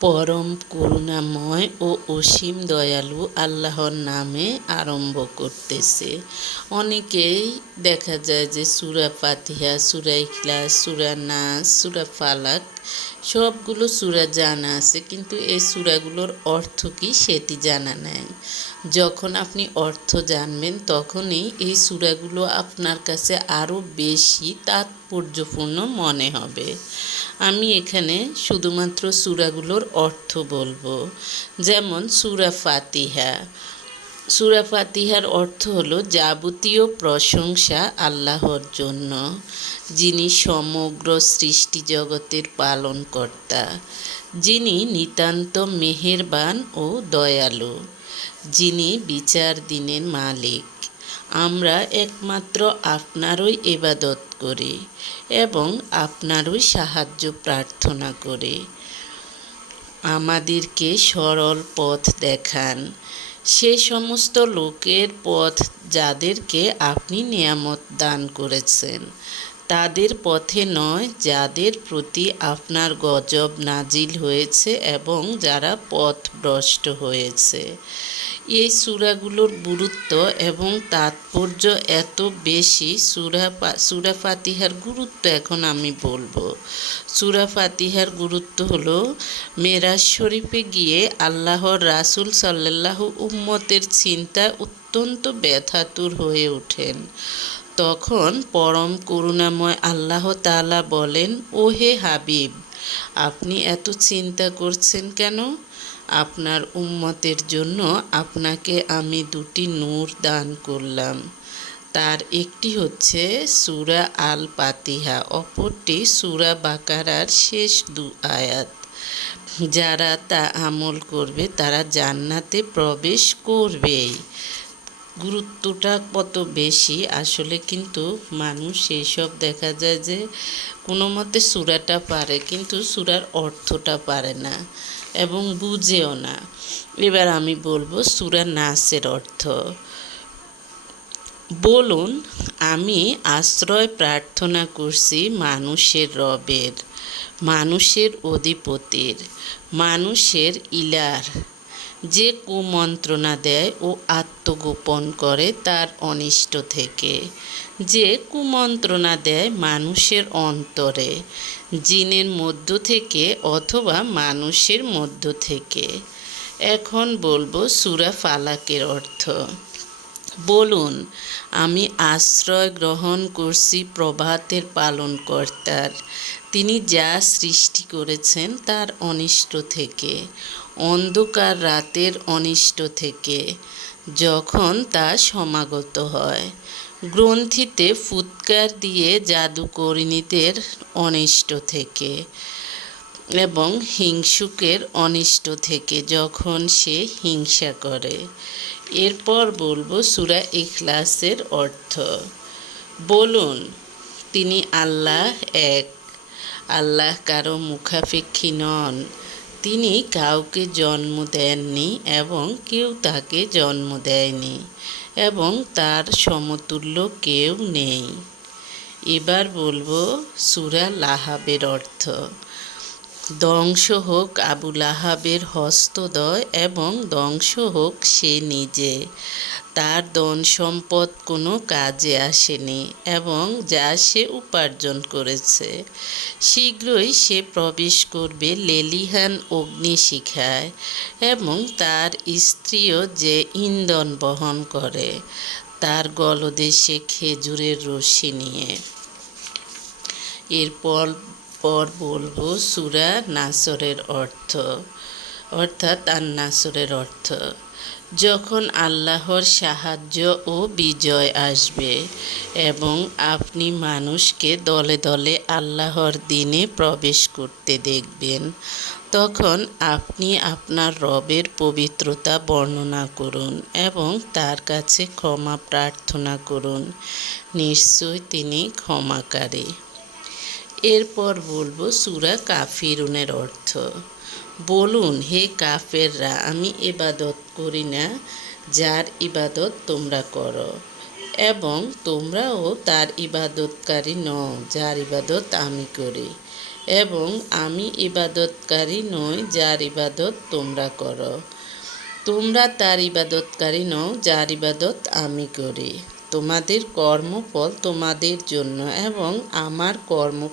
পরম করুণাময় ও অসীম দয়ালু আল্লাহর নামে আরম্ভ করতেছে। অনেকেই দেখা যায় যে সূরা ফাতিহা, সূরা ইখলাস, সূরা নাস, সূরা ফালাক সবগুলো সূরা জানা আছে, কিন্তু এই সূরাগুলোর অর্থ কী সেটি জানা নেই। যখন আপনি অর্থ জানবেন তখনই এই সূরাগুলো আপনার কাছে আরও বেশি তাৎপর্যপূর্ণ মনে হবে। আমি এখানে শুধুমাত্র সূরাগুলোর অর্থ বলবো। যেমন সূরা ফাতিহা। সূরা ফাতিহার অর্থ হলো যাবতীয় প্রশংসা আল্লাহর জন্য, যিনি সমগ্র সৃষ্টি জগতের পালনকর্তা, যিনি নিতান্ত মেহেরবান ও দয়ালু, যিনি বিচার দিনের মালিক। আমরা একমাত্র আপনারই ইবাদত করি এবং আপনারই সাহায্য প্রার্থনা করি। আমাদেরকে সরল পথ দেখান, সে সমস্ত লোকের পথ যাদেরকে আপনি নিয়ামত দান করেছেন, তাদের পথে নয় যাদের প্রতি আপনার গজব নাজিল হয়েছে এবং যারা পথভ্রষ্ট হয়েছে। এই সূরাগুলোর গুরুত্ব এবং তাৎপর্য এত বেশি। সূরা ফাতিহার গুরুত্ব এখন আমি বলবো। সূরা ফাতিহার গুরুত্ব হলো মেরাজ শরীফে গিয়ে আল্লাহর রাসূল সাল্লাল্লাহু উম্মতের চিন্তায় অত্যন্ত ব্যথাতুর হয়ে ওঠেন। তখন পরম করুণাময় আল্লাহ তাআলা বলেন, ও হে হাবিব, আপনি এত চিন্তা করছেন কেন? আপনার উম্মতের জন্য আপনাকে আমি দুটি নূর দান করলাম। তার একটি হচ্ছে সূরা আল ফাতিহা, অপরটি সূরা বাকারার শেষ 2 আয়াত। যারা তা আমল করবে তারা জান্নাতে প্রবেশ করবেই। গুরুত্বটা কত বেশি আসলে, কিন্তু মানুষ এইসব দেখা যায় যে কোনো মতে সূরাটা পারে কিন্তু সূরার অর্থটা পারে না এবং বুঝেও না। এবার আমি বলবো সূরা নাসের অর্থ। বলুন, আমি আশ্রয় প্রার্থনা করছি মানুষের রবের, মানুষের অধিপতির, মানুষের ইলার, যে কুমন্ত্রণা দেয় ও আত্মগোপন করে তার অনিষ্ট থেকে, যে কুমন্ত্রণা দেয় মানুষের অন্তরে, জিনের মধ্য থেকে অথবা মানুষের মধ্য থেকে। এখন বলবো সূরা ফালাকের অর্থ। বলুন, আমি আশ্রয় গ্রহণ করছি প্রভাতের পালনকর্তার, তিনি যা সৃষ্টি করেছেন তার অনিষ্ট থেকে, অন্ধকার রাতের অনিষ্ট থেকে, যখন তা সমাগত হয়, গ্রন্থিতে ফুৎকার দিয়ে জাদুকরিনীদের অনিষ্ট থেকে এবং হিংসুকের অনিষ্ট থেকে, যখন সে হিংসা করে। এরপর বলবো সূরা ইখলাসের অর্থ। বলুন, তিনি আল্লাহ এক, আল্লাহ কারো মুখাপেক্ষী নন, তিনি কাউকে জন্ম দেননি এবং কেউ তাকে জন্ম দেয়নি এবং তার সমতুল্য কেউ নেই। এবার বলবো সূরা লাহাবের অর্থ। ধ্বংস হোক আবু লাহাবের হস্তদ্বয় এবং ধ্বংস হোক সে নিজে, তার ধন সম্পদ কোনো কাজে আসেনি এবং যা সে উপার্জন করেছে। শীঘ্রই সে প্রবেশ করবে লেলিহান অগ্নিশিখায় এবং তার স্ত্রীও যে ইন্ধন বহন করে, তার গলদেশে খেজুরের রশি নিয়ে। এরপর বলবো সূরা নাসরের অর্থ, অর্থাৎ নাসরের অর্থ। যখন আল্লাহর সাহায্য ও বিজয় আসবে এবং আপনি মানুষকে দলে দলে আল্লাহর দ্বীনে প্রবেশ করতে দেখবেন, তখন আপনি আপনার রবের পবিত্রতা বর্ণনা করুন এবং তার কাছে ক্ষমা প্রার্থনা করুন, নিশ্চয় তিনি ক্ষমাকারী। এরপর বলবো সূরা কাফিরুনের অর্থ। বলুন, হে কাফেররা, আমি ইবাদত করি না যার ইবাদত তোমরা করো, এবং তোমরাও তার ইবাদতকারী নও যার ইবাদত আমি করি। এবং আমি ইবাদতকারী নই যার ইবাদত তোমরা করো। তোমরা তার ইবাদতকারী নও যার ইবাদত আমি করি। তোমাদের কর্মফল তোমাদের জন্য এবং আমার কর্মফল